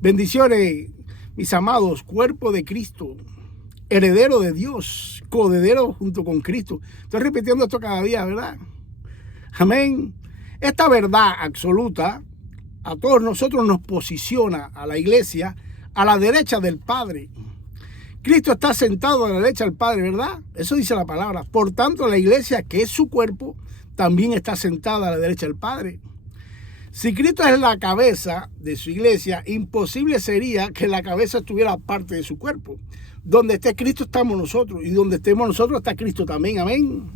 Bendiciones, mis amados, cuerpo de Cristo, heredero de Dios, coheredero junto con Cristo. Estoy repitiendo esto cada día, ¿verdad? Amén. Esta verdad absoluta a todos nosotros nos posiciona a la iglesia a la derecha del Padre. Cristo está sentado a la derecha del Padre, ¿verdad? Eso dice la palabra. Por tanto, la iglesia, que es su cuerpo, también está sentada a la derecha del Padre. Si Cristo es la cabeza de su iglesia, imposible sería que la cabeza estuviera parte de su cuerpo. Donde esté Cristo estamos nosotros, y donde estemos nosotros está Cristo también. Amén.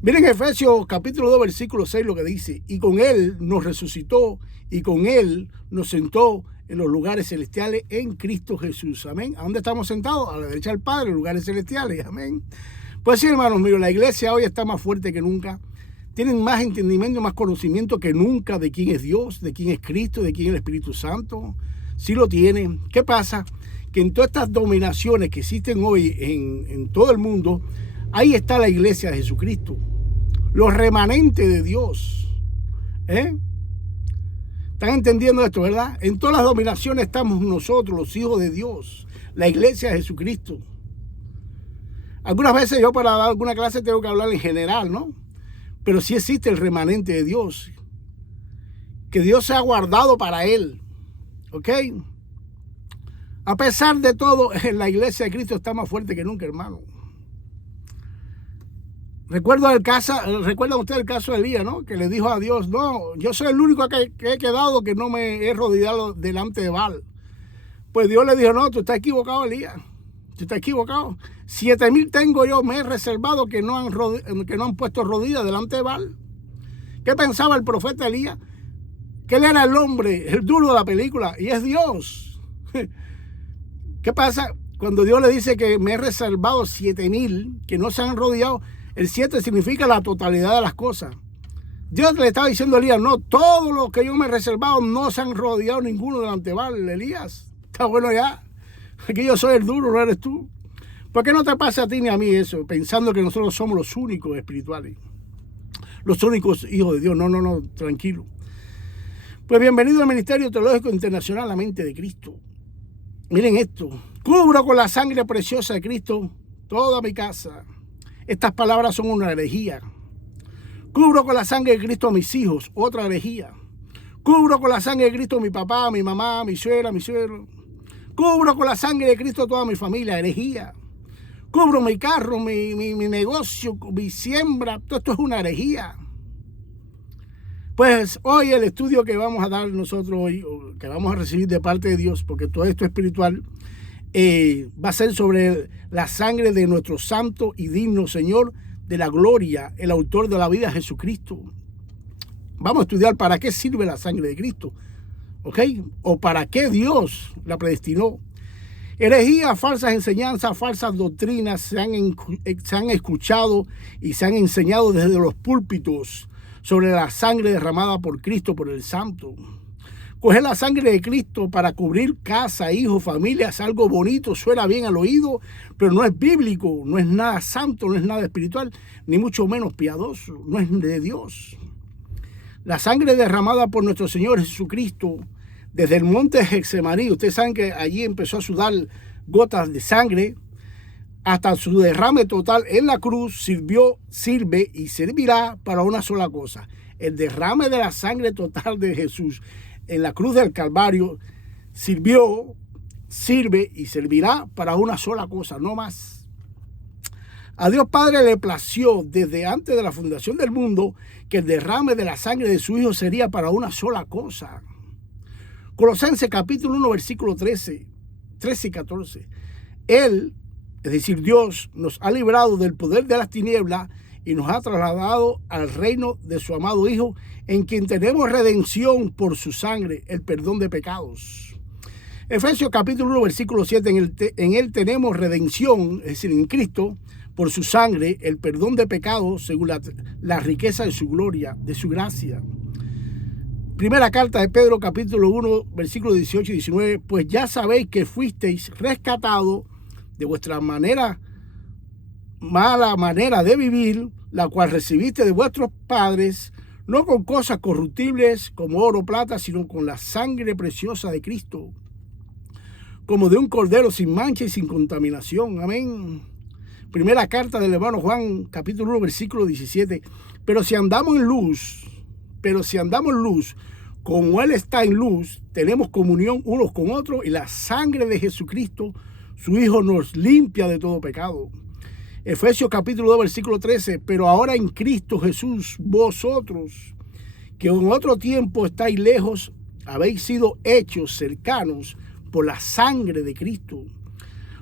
Miren Efesios capítulo 2, versículo 6 lo que dice: y con Él nos resucitó, y con Él nos sentó en los lugares celestiales en Cristo Jesús. Amén. ¿A dónde estamos sentados? A la derecha del Padre, en lugares celestiales. Amén. Pues sí, hermanos míos, la iglesia hoy está más fuerte que nunca. Tienen más entendimiento, más conocimiento que nunca de quién es Dios, de quién es Cristo, de quién es el Espíritu Santo. Sí lo tienen. ¿Qué pasa? Que en todas estas dominaciones que existen hoy en todo el mundo, ahí está la iglesia de Jesucristo, los remanentes de Dios. ¿Están entendiendo esto, verdad? En todas las dominaciones estamos nosotros, los hijos de Dios, la iglesia de Jesucristo. Algunas veces yo para dar alguna clase tengo que hablar en general, ¿no? Pero sí existe el remanente de Dios, que Dios se ha guardado para él, ¿ok? A pesar de todo, la iglesia de Cristo está más fuerte que nunca, hermano. ¿Recuerdan ustedes el caso de Elías, no? Que le dijo a Dios: no, yo soy el único que he quedado que no me he rodeado delante de Baal. Pues Dios le dijo: no, tú estás equivocado, Elías. Tú estás equivocado. 7,000 tengo yo, me he reservado que no han puesto rodillas delante de Baal. ¿Qué pensaba el profeta Elías? Que él era el hombre, el duro de la película, y es Dios. ¿Qué pasa? Cuando Dios le dice que me he reservado 7,000 que no se han rodeado, el 7 significa la totalidad de las cosas. Dios le estaba diciendo a Elías: no, todo lo que yo me he reservado no se han rodeado ninguno delante de Baal. Elías, está bueno ya. Aquí yo soy el duro, no eres tú. ¿Por qué no te pasa a ti ni a mí eso? Pensando que nosotros somos los únicos espirituales, los únicos hijos de Dios. No, tranquilo. Pues bienvenido al Ministerio Teológico Internacional, la mente de Cristo. Miren esto: cubro con la sangre preciosa de Cristo toda mi casa. Estas palabras son una herejía. Cubro con la sangre de Cristo a mis hijos, otra herejía. Cubro con la sangre de Cristo a mi papá, mi mamá, mi suegra, mi suegro. Cubro con la sangre de Cristo a toda mi familia, herejía. Cubro mi carro, mi negocio, mi siembra. Todo esto es una herejía. Pues hoy el estudio que vamos a dar nosotros hoy, o que vamos a recibir de parte de Dios, porque todo esto es espiritual, va a ser sobre la sangre de nuestro santo y digno Señor de la gloria, el autor de la vida, Jesucristo. Vamos a estudiar para qué sirve la sangre de Cristo, ¿ok? O para qué Dios la predestinó. Herejías, falsas enseñanzas, falsas doctrinas se han escuchado y se han enseñado desde los púlpitos sobre la sangre derramada por Cristo, por el Santo. Coger la sangre de Cristo para cubrir casa, hijos, familia es algo bonito, suena bien al oído, pero no es bíblico, no es nada santo, no es nada espiritual, ni mucho menos piadoso, no es de Dios. La sangre derramada por nuestro Señor Jesucristo desde el monte Getsemaní, ustedes saben que allí empezó a sudar gotas de sangre, hasta su derrame total en la cruz, sirve y servirá para una sola cosa: el derrame de la sangre total de Jesús en la cruz del Calvario sirve y servirá para una sola cosa, no más. A Dios Padre le plació desde antes de la fundación del mundo que el derrame de la sangre de su Hijo sería para una sola cosa. Colosenses capítulo 1, versículo 13 y 14. Él, es decir, Dios, nos ha librado del poder de las tinieblas y nos ha trasladado al reino de su amado Hijo, en quien tenemos redención por su sangre, el perdón de pecados. Efesios capítulo 1, versículo 7, en él tenemos redención, es decir, en Cristo, por su sangre, el perdón de pecados, según la riqueza de su gloria, de su gracia. Primera carta de Pedro, capítulo 1, versículos 18 y 19. Pues ya sabéis que fuisteis rescatados de vuestra mala manera de vivir, la cual recibiste de vuestros padres, no con cosas corruptibles como oro o plata, sino con la sangre preciosa de Cristo, como de un cordero sin mancha y sin contaminación. Amén. Primera carta del hermano Juan, capítulo 1, versículo 17. Pero si andamos en luz, como Él está en luz, tenemos comunión unos con otros, y la sangre de Jesucristo, su Hijo, nos limpia de todo pecado. Efesios capítulo 2, versículo 13. Pero ahora en Cristo Jesús, vosotros, que en otro tiempo estáis lejos, habéis sido hechos cercanos por la sangre de Cristo.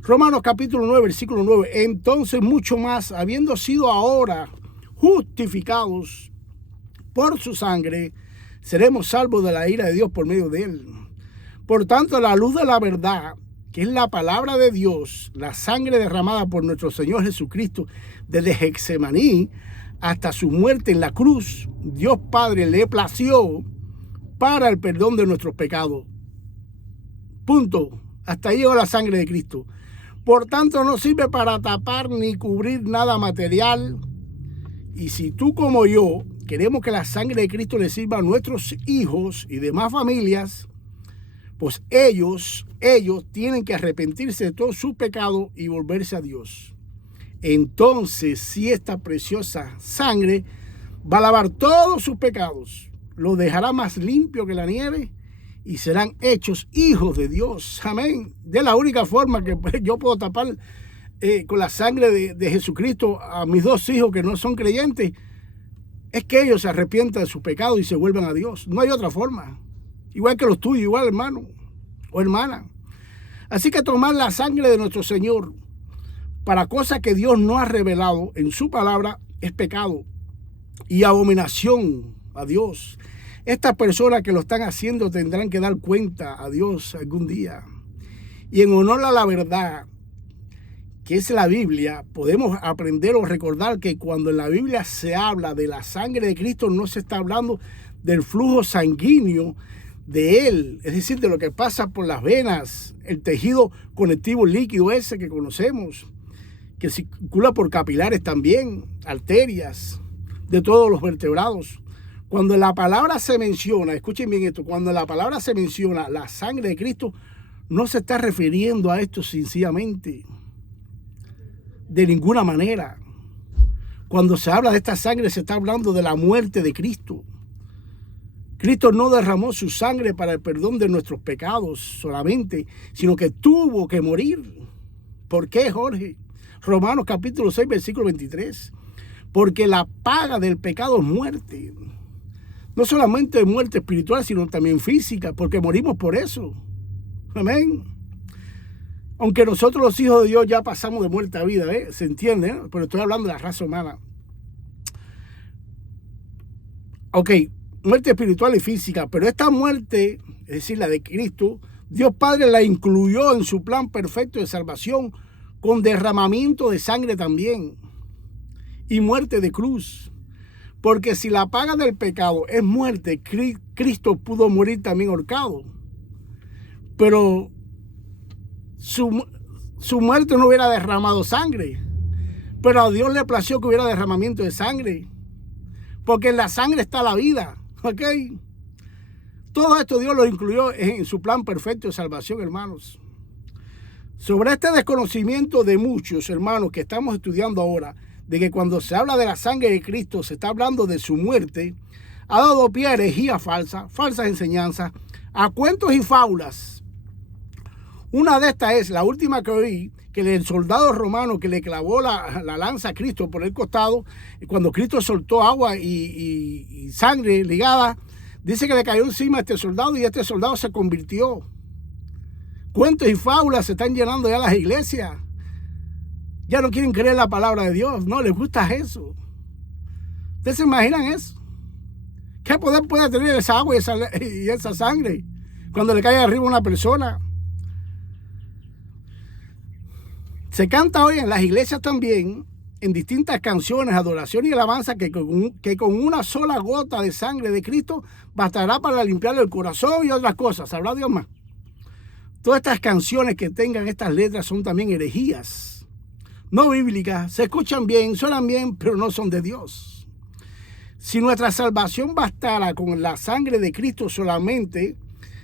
Romanos capítulo 9, versículo 9. Entonces mucho más, habiendo sido ahora justificados por su sangre, seremos salvos de la ira de Dios por medio de él. Por tanto, a la luz de la verdad, que es la palabra de Dios, la sangre derramada por nuestro Señor Jesucristo desde Getsemaní hasta su muerte en la cruz, Dios Padre le plació para el perdón de nuestros pecados. Punto. Hasta ahí llegó la sangre de Cristo. Por tanto, no sirve para tapar ni cubrir nada material. Y si tú como yo queremos que la sangre de Cristo le sirva a nuestros hijos y demás familias, pues ellos tienen que arrepentirse de todo su pecado y volverse a Dios. Entonces, si esta preciosa sangre va a lavar todos sus pecados, los dejará más limpio que la nieve y serán hechos hijos de Dios. Amén. De la única forma que yo puedo tapar con la sangre de Jesucristo a mis dos hijos que no son creyentes, es que ellos se arrepientan de su pecado y se vuelvan a Dios. No hay otra forma. Igual que los tuyos, igual hermano o hermana. Así que tomar la sangre de nuestro Señor para cosas que Dios no ha revelado en su palabra es pecado y abominación a Dios. Estas personas que lo están haciendo tendrán que dar cuenta a Dios algún día. Y en honor a la verdad, que es la Biblia, podemos aprender o recordar que cuando en la Biblia se habla de la sangre de Cristo, no se está hablando del flujo sanguíneo de Él, es decir, de lo que pasa por las venas, el tejido conectivo líquido ese que conocemos, que circula por capilares también, arterias, de todos los vertebrados. Cuando la palabra se menciona, escuchen bien esto, cuando la palabra se menciona la sangre de Cristo, no se está refiriendo a esto sencillamente, de ninguna manera. Cuando se habla de esta sangre, se está hablando de la muerte de Cristo. Cristo no derramó su sangre para el perdón de nuestros pecados solamente, sino que tuvo que morir. ¿Por qué, Jorge? Romanos capítulo 6, versículo 23. Porque la paga del pecado es muerte. No solamente muerte espiritual, sino también física, porque morimos por eso. Amén. Aunque nosotros los hijos de Dios ya pasamos de muerte a vida, ¿se entiende? Pero estoy hablando de la raza humana. Ok, muerte espiritual y física, pero esta muerte, es decir, la de Cristo, Dios Padre la incluyó en su plan perfecto de salvación con derramamiento de sangre también y muerte de cruz. Porque si la paga del pecado es muerte, Cristo pudo morir también ahorcado. Pero su muerte no hubiera derramado sangre. Pero a Dios le plació que hubiera derramamiento de sangre. Porque en la sangre está la vida. ¿Ok? Todo esto Dios lo incluyó en su plan perfecto de salvación, hermanos. Sobre este desconocimiento de muchos hermanos que estamos estudiando ahora, de que cuando se habla de la sangre de Cristo se está hablando de su muerte, ha dado pie a herejía falsa, falsas enseñanzas, a cuentos y fábulas. Una de estas es la última que oí, que el soldado romano que le clavó la lanza a Cristo por el costado, y cuando Cristo soltó agua y sangre ligada, dice que le cayó encima a este soldado y este soldado se convirtió. Cuentos y fábulas se están llenando ya las iglesias. Ya no quieren creer la palabra de Dios. No les gusta eso. ¿Ustedes se imaginan eso? ¿Qué poder puede tener esa agua y esa sangre cuando le cae arriba a una persona? Se canta hoy en las iglesias también, en distintas canciones, adoración y alabanza, que con una sola gota de sangre de Cristo bastará para limpiarle el corazón y otras cosas. ¿Sabrá Dios más? Todas estas canciones que tengan estas letras son también herejías, no bíblicas, se escuchan bien, suenan bien, pero no son de Dios. Si nuestra salvación bastara con la sangre de Cristo solamente,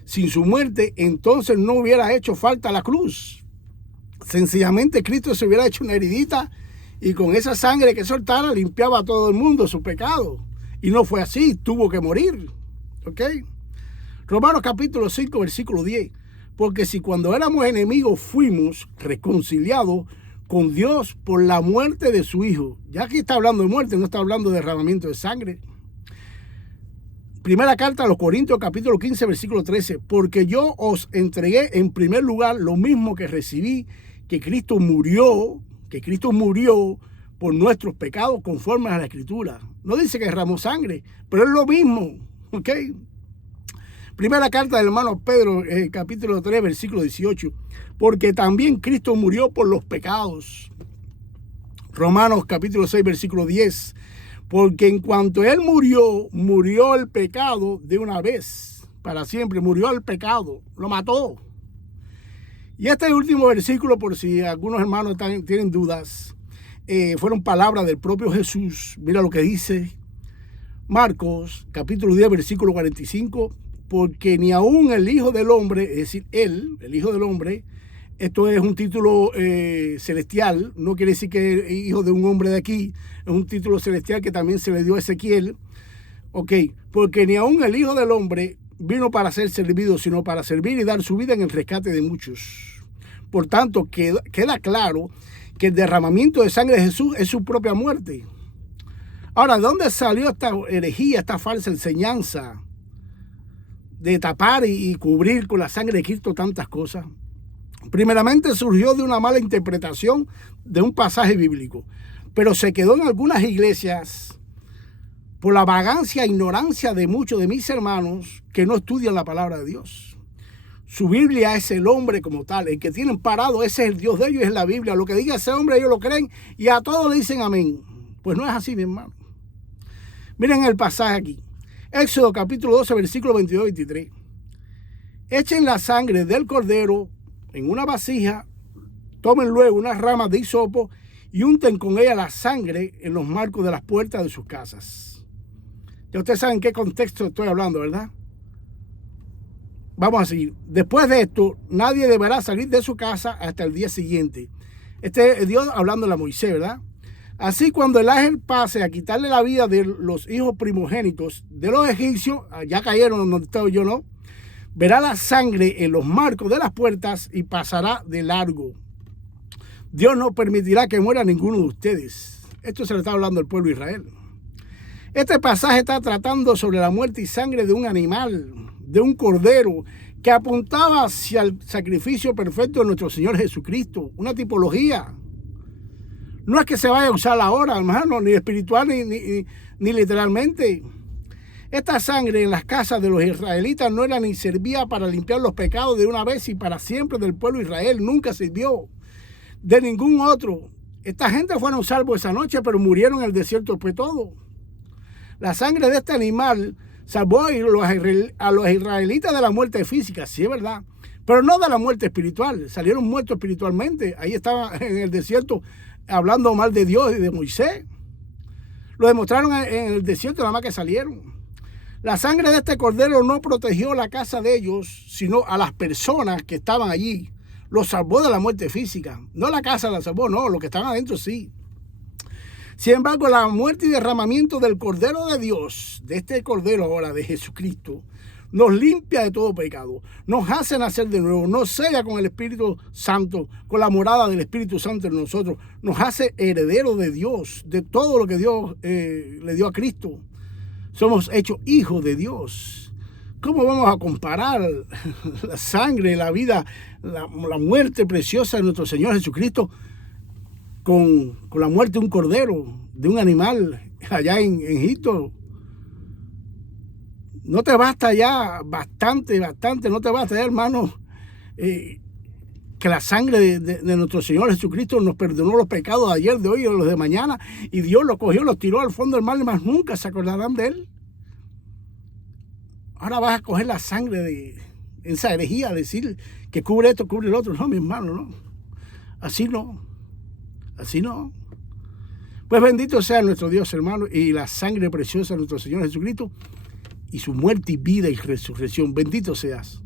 sin su muerte, entonces no hubiera hecho falta la cruz. Sencillamente Cristo se hubiera hecho una heridita y con esa sangre que soltara limpiaba a todo el mundo su pecado. Y no fue así, tuvo que morir. ¿Ok? Romanos capítulo 5, versículo 10. Porque si cuando éramos enemigos fuimos reconciliados con Dios por la muerte de su Hijo. Ya que está hablando de muerte, no está hablando de derramamiento de sangre. Primera carta a los Corintios capítulo 15, versículo 13. Porque yo os entregué en primer lugar lo mismo que recibí, que Cristo murió por nuestros pecados conforme a la Escritura. No dice que derramó sangre, pero es lo mismo. ¿Ok? Primera carta del hermano Pedro, capítulo 3, versículo 18. Porque también Cristo murió por los pecados. Romanos capítulo 6, versículo 10. Porque en cuanto Él murió, murió el pecado de una vez, para siempre. Murió el pecado, lo mató. Y este último versículo, por si algunos hermanos tienen dudas, fueron palabras del propio Jesús. Mira lo que dice Marcos capítulo 10, versículo 45. Porque ni aún el Hijo del Hombre, es decir, Él, el Hijo del Hombre, esto es un título celestial, no quiere decir que es hijo de un hombre de aquí, es un título celestial que también se le dio a Ezequiel. Ok, porque ni aún el Hijo del Hombre vino para ser servido, sino para servir y dar su vida en el rescate de muchos. Por tanto, queda claro que el derramamiento de sangre de Jesús es su propia muerte. Ahora, ¿de dónde salió esta herejía, esta falsa enseñanza de tapar y cubrir con la sangre de Cristo tantas cosas? Primeramente surgió de una mala interpretación de un pasaje bíblico, pero se quedó en algunas iglesias por la vagancia e ignorancia de muchos de mis hermanos que no estudian la palabra de Dios. Su Biblia es el hombre como tal, el que tienen parado, ese es el Dios de ellos, es la Biblia. Lo que diga ese hombre ellos lo creen y a todos le dicen amén. Pues no es así, mi hermano. Miren el pasaje aquí. Éxodo capítulo 12, versículo 22-23. Echen la sangre del cordero en una vasija, tomen luego unas ramas de hisopo y unten con ella la sangre en los marcos de las puertas de sus casas. Ya ustedes saben en qué contexto estoy hablando, ¿verdad? Vamos a seguir. Después de esto, nadie deberá salir de su casa hasta el día siguiente. Este es Dios hablando a Moisés, ¿verdad? Así, cuando el ángel pase a quitarle la vida de los hijos primogénitos de los egipcios, ya cayeron donde estoy yo, ¿no? Verá la sangre en los marcos de las puertas y pasará de largo. Dios no permitirá que muera ninguno de ustedes. Esto se le está hablando al pueblo de Israel. Este pasaje está tratando sobre la muerte y sangre de un animal, de un cordero, que apuntaba hacia el sacrificio perfecto de nuestro Señor Jesucristo. Una tipología. No es que se vaya a usar ahora, hermano, ni espiritual ni literalmente. Esta sangre en las casas de los israelitas no era ni servía para limpiar los pecados de una vez y para siempre del pueblo de Israel. Nunca sirvió de ningún otro. Esta gente fueron salvos esa noche, pero murieron en el desierto después de todo. La sangre de este animal salvó a los israelitas de la muerte física, sí es verdad, pero no de la muerte espiritual. Salieron muertos espiritualmente. Ahí estaban en el desierto hablando mal de Dios y de Moisés. Lo demostraron en el desierto nada más que salieron. La sangre de este cordero no protegió la casa de ellos, sino a las personas que estaban allí. Los salvó de la muerte física. No la casa la salvó, no, los que estaban adentro sí. Sin embargo, la muerte y derramamiento del Cordero de Dios, de este Cordero ahora de Jesucristo, nos limpia de todo pecado, nos hace nacer de nuevo, nos sella con el Espíritu Santo, con la morada del Espíritu Santo en nosotros, nos hace herederos de Dios, de todo lo que Dios le dio a Cristo. Somos hechos hijos de Dios. ¿Cómo vamos a comparar la sangre, la vida, la muerte preciosa de nuestro Señor Jesucristo con la muerte de un cordero, de un animal allá en Egipto? No te basta ya, bastante, no te basta ya, hermano, que la sangre de nuestro Señor Jesucristo nos perdonó los pecados de ayer, de hoy y de los de mañana, y Dios los cogió, los tiró al fondo del mar y más nunca se acordarán de Él. Ahora vas a coger la sangre de esa herejía, decir que cubre esto, cubre el otro. No, mi hermano, no. Así no. Así no. Pues bendito sea nuestro Dios, hermano, y la sangre preciosa de nuestro Señor Jesucristo, y su muerte y vida y resurrección. Bendito seas.